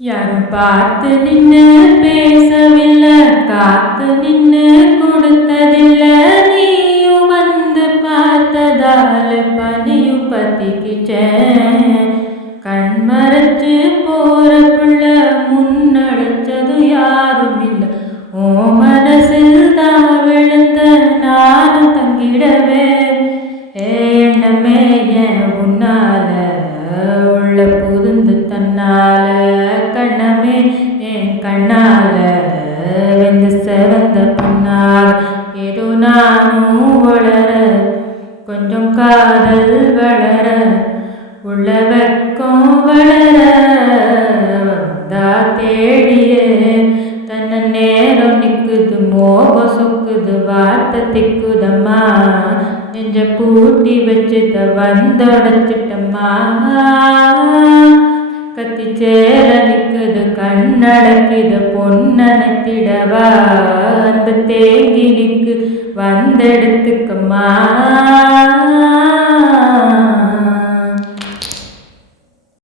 யாரும் பார்த்து நின்னு பேசவில்லை, காத்து நின்னு கொடுத்ததில்ல. நீயும் வந்து பார்த்ததால பனியும் பத்திக்கிச்சேன். கண் மறைச்சு போற புள்ள முன்னடிச்சது யாரும் இல்லை. ஓ மனசில் தான் விழுந்த நானும் தங்கிடவே. எண்ணமே என் உன்னால உள்ள புதுந்து தன்னால. கண்ணமே என் கண்ணால வெந்து செவந்த பொன்னால். ஏதோ நானும் வளர கொஞ்சம் காதல் வளர உள்ள வெக்கம் வளர வந்தா தேடியே. தன்ன நேரம் நிக்குது மோகம் சொக்குது வார்த்தை திக்குதம்மா. நெஞ்ச பூட்டி வச்சுத வந்தொடச்சிட்டம்மா. கத்தி சேர நிக்குது கண்ணடக்குது பொன்னத்திடவா. அந்த தேங்கி நிக்கு வந்தெடுத்துக்கம்மா.